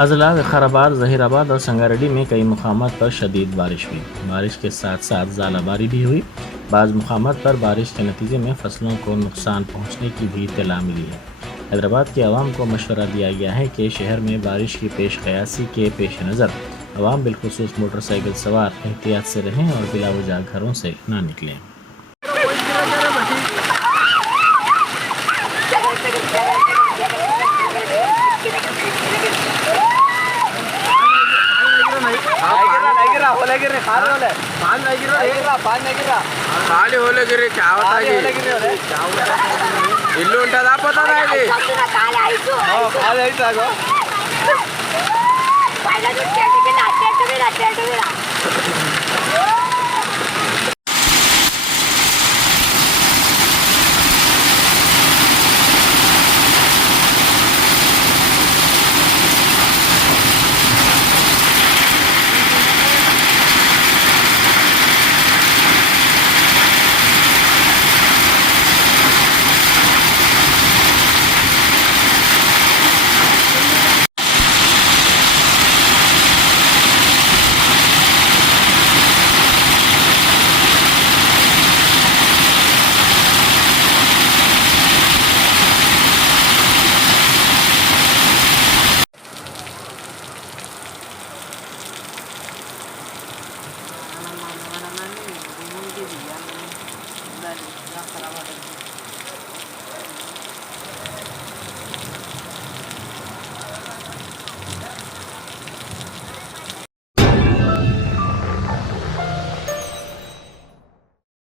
अजला, विखाराबाद, जहीराबाद और संगारेड्डी में कई मुकामात पर शदीद बारिश हुई। बारिश के साथ साथ ज़ालाबारी भी हुई। बाज़ मुकामात पर बारिश के नतीजे में फसलों को नुकसान पहुँचने की भी इत्तला मिली है। हैदराबाद के अवाम को मशवरा दिया गया है कि शहर में बारिश की पेश कयासी के पेश नज़र अवाम बिलखुसूस मोटरसाइकिल सवार एहतियात से रहें और बिलावजह घरों से ना निकलें। ఖాళీ హోలగిరి చావతాగి ఇల్లు ఉంటుందా పోతుందా ఇది Mana mana mana nih, bingung jadi yang dari yang Sarawak.